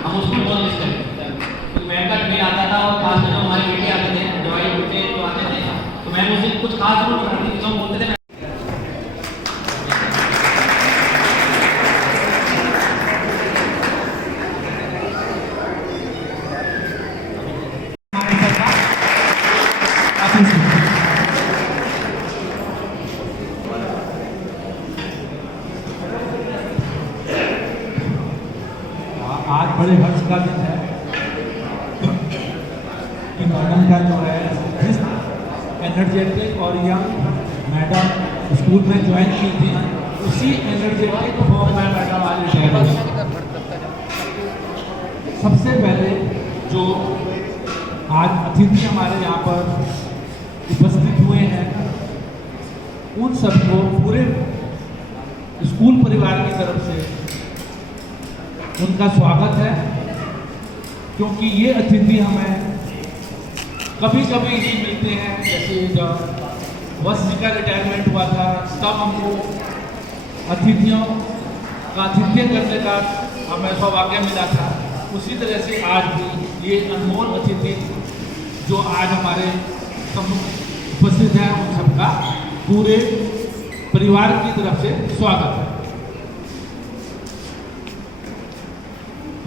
हम उसको बहुत मिस करेंगे। तो मैम का ट्रेन आता था और खास में हमारे बेटे आते थे, दवाई बेटे तो आते थे, तो मैम उस दिन कुछ खास नहीं करती थी, तो हम बोलते थे आज बड़े हर्ष का दिन है कि मैडम का जो है जिस एनर्जेटिक और यंग मैडम स्कूल में ज्वाइन की थी, उसी एनर्जेटिक फॉर्म में मैडम आज रिटायर हुई। सबसे पहले जो आज अतिथि हमारे यहाँ पर उपस्थित हुए हैं, उन सबको पूरे स्कूल परिवार की तरफ से उनका स्वागत है, क्योंकि ये अतिथि हमें कभी कभी ही मिलते हैं। जैसे जब वत्स का रिटायरमेंट हुआ था, तब हमको अतिथियों का आतिथ्य करने का हमें सौभाग्य मिला था। उसी तरह से आज भी ये अनमोल अतिथि जो आज हमारे उपस्थित हैं, उन सबका पूरे परिवार की तरफ से स्वागत है।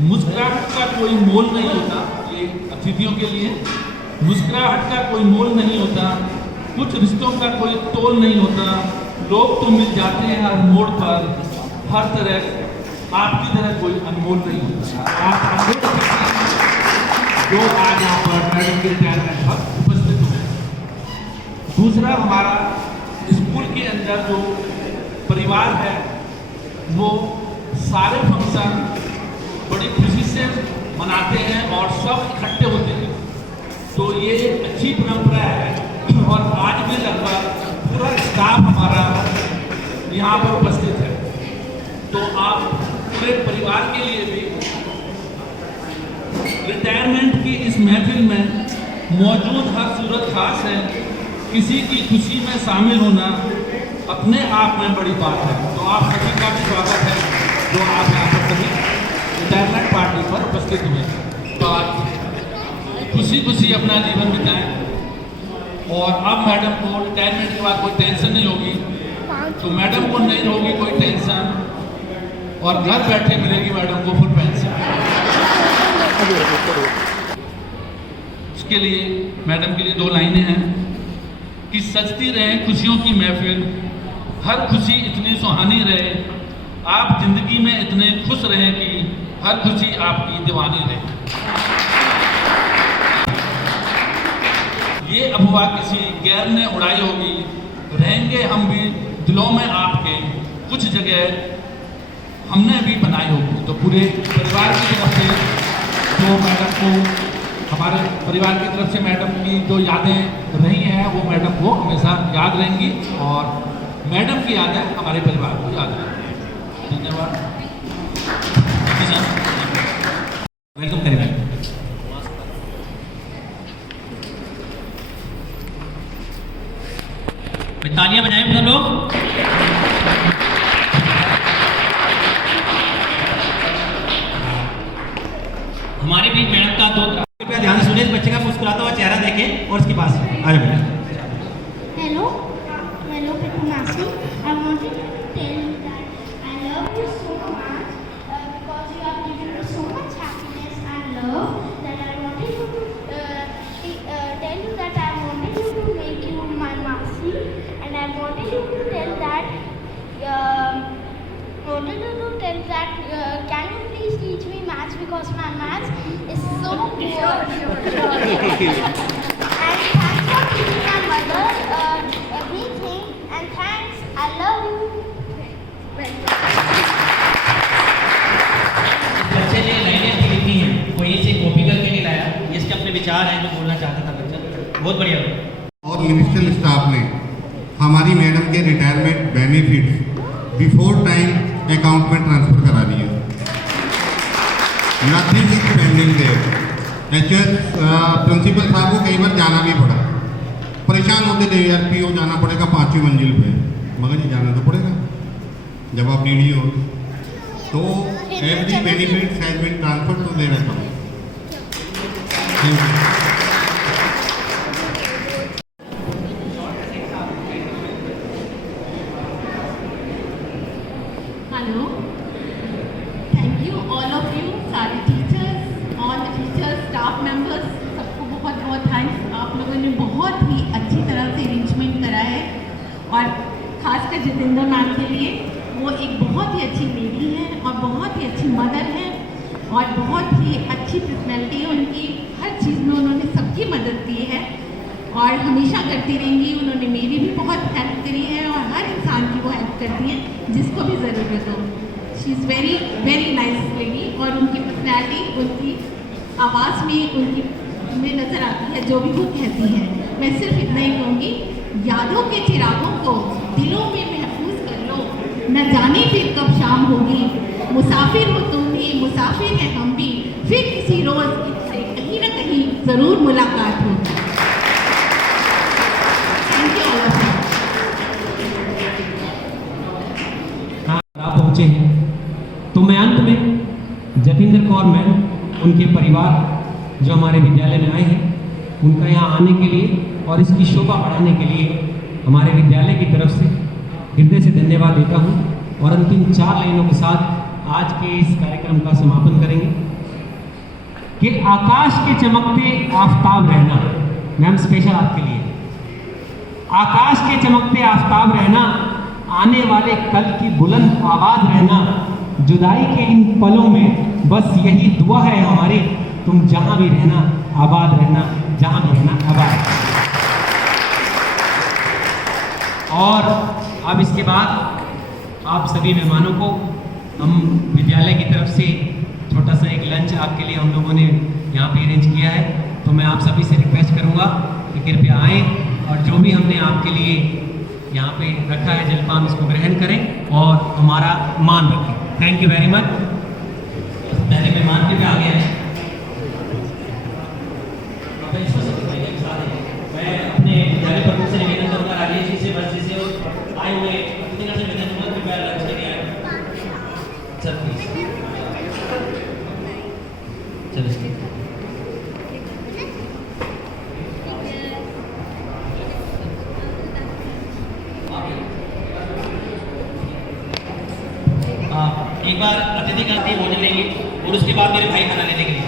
मुस्कुराहट का कोई मोल नहीं होता, ये अतिथियों के लिए मुस्कुराहट का कोई मोल नहीं होता, कुछ रिश्तों का कोई तोल नहीं होता। लोग तो मिल जाते हैं हर मोड़ पर, हर तरह आपकी तरह कोई अनमोल नहीं होता। आप अनमोल जो आज यहाँ पर मैडम के रिटायरमेंट पर उपस्थित हुए। दूसरा, हमारा स्कूल के अंदर जो परिवार है, वो सारे फंक्शन बड़ी खुशी से मनाते हैं और सब इकट्ठे होते हैं, तो ये अच्छी परंपरा है। और आज भी लगभग पूरा स्टाफ हमारा यहाँ पर उपस्थित है, तो आप पूरे परिवार के लिए भी रिटायरमेंट की इस महफिल में मौजूद हर सूरत खास है। किसी की खुशी में शामिल होना अपने आप में बड़ी बात है, तो आप सभी का भी स्वागत है जो आप यहाँ पर सभी रिटायरमेंट पार्टी पर उपस्थित हुए। तो आज खुशी खुशी अपना जीवन बिताएं और अब मैडम को रिटायरमेंट के बाद कोई टेंशन नहीं होगी, तो मैडम को नहीं होगी कोई टेंशन और घर बैठे मिलेगी मैडम को फुल पेंशन। उसके लिए मैडम के लिए 2 लाइनें हैं कि सजती रहे खुशियों की महफिल, हर खुशी इतनी सुहानी रहे, आप जिंदगी में इतने खुश रहें कि हर खुशी आपकी दीवानी रहे। ये अफवाह किसी गैर ने उड़ाई होगी, रहेंगे हम भी दिलों में आपके, कुछ जगह हमने भी बनाई होगी। तो पूरे परिवार की तरफ से जो मैडम को, हमारे परिवार की तरफ से मैडम की जो यादें रही हैं, वो मैडम को हमेशा याद रहेंगी और मैडम की यादें हमारे परिवार को याद रहेंगी। धन्यवाद। वेलकम करेंगे। तालियां बजाएं सब लोग। हमारे बीच मैडम का 2 कृपया ध्यान से सुने, इस बच्चे का मुस्कुराता हुआ चेहरा देखें और इसके पास आ जाओ। Hello, Pitu Masi. I wanted to tell you that I love you so much because you have given me so much happiness and love that I wanted you to tell you that I wanted you to make you my Masi wanted you to tell that. Can you please teach me maths because my maths is so poor. And thanks for teaching my mother everything. And thanks. I love you. बच्चे ने लाइनें भी लिखी हैं, वो यहीं से copy करके नहीं लाया, ये इसके अपने विचार हैं जो बोलना चाहता था बच्चा, बहुत बढ़िया। और मिनिस्ट्रियल स्टाफ ने हमारी मैडम के retirement benefits before time account में ट्रांसफर करा दिए। Nothing is pending there. HS principal साहब को कई बार जाना भी पड़ा, परेशान होते थे यार पीओ जाना पड़ेगा 5वीं मंजिल पे, मगर नहीं जाना तो पड़ेगा जब आप डीडी हो। तो every benefits has been transferred to their account. Thank you. Hello. Thank you all of you, सारे teachers, all the teachers, staff members, सबको बहुत बहुत थैंक्स। आप लोगों ने बहुत ही अच्छी तरह से अरेंजमेंट करा है और खासकर जितेंद्र मैम के लिए, वो एक बहुत ही अच्छी लेडी है और बहुत ही अच्छी मदर है और बहुत ही अच्छी पर्सनैलिटी है उनकी। हर चीज़ में उन्होंने सबकी मदद की है और हमेशा करती रहेंगी। उन्होंने मेरी भी बहुत हेल्प करी है और हर इंसान की वो हेल्प करती हैं जिसको भी ज़रूरत हो। She is very very nice lady और उनकी पर्सनैलिटी उनकी आवाज़ में उनकी में नज़र आती है जो भी वो कहती हैं। मैं सिर्फ इतना ही कहूँगी, यादों के चिरागों को दिलों में महफूज कर लो, न जाने फिर कब शाम होगी। मुसाफिर हो तुम भी, मुसाफिर है हम भी, फिर किसी रोज़ इनसे कहीं ना कहीं ज़रूर मुलाकात होगी। आप पहुँचे हैं तो मैं अंत में जतिंदर कौर मैम, उनके परिवार जो हमारे विद्यालय में आए हैं, उनका यहाँ आने के लिए और इसकी शोभा बढ़ाने के लिए हमारे विद्यालय की तरफ से हृदय से धन्यवाद देता हूँ। और अंतिम 4 लाइनों के साथ आज के इस कार्यक्रम का समापन करेंगे कि आकाश के चमकते आफताब रहना। मैम स्पेशल आपके लिए, आकाश के चमकते आफताब रहना, आने वाले कल की बुलंद आवाज रहना, जुदाई के इन पलों में बस यही दुआ है हमारी, तुम जहां भी रहना आबाद रहना, जहां भी रहना आबाद। और अब इसके बाद आप सभी मेहमानों को हम विद्यालय की तरफ से छोटा सा एक लंच आपके लिए हम लोगों ने यहाँ पे अरेंज किया है। तो मैं आप सभी से रिक्वेस्ट करूँगा कि कृपया आएँ और जो भी हमने आपके लिए यहाँ पे रखा है जलपान, उसको ग्रहण करें और हमारा मान रखें। Thank you very much. पहले मेहमान के भी आ गए हैं, मैं अपने विद्यालय प्रमुख से निवेदन करूँगा, राजेश जी से, बस जी से आए हुए अतिथिगण से निवेदन करूँगा कृपया लंच के लिए आए सर प्लीज। चलिए एक बार अतिथि का भोजन लेंगे और उसके बाद मेरे भाई खाना लेने के लिए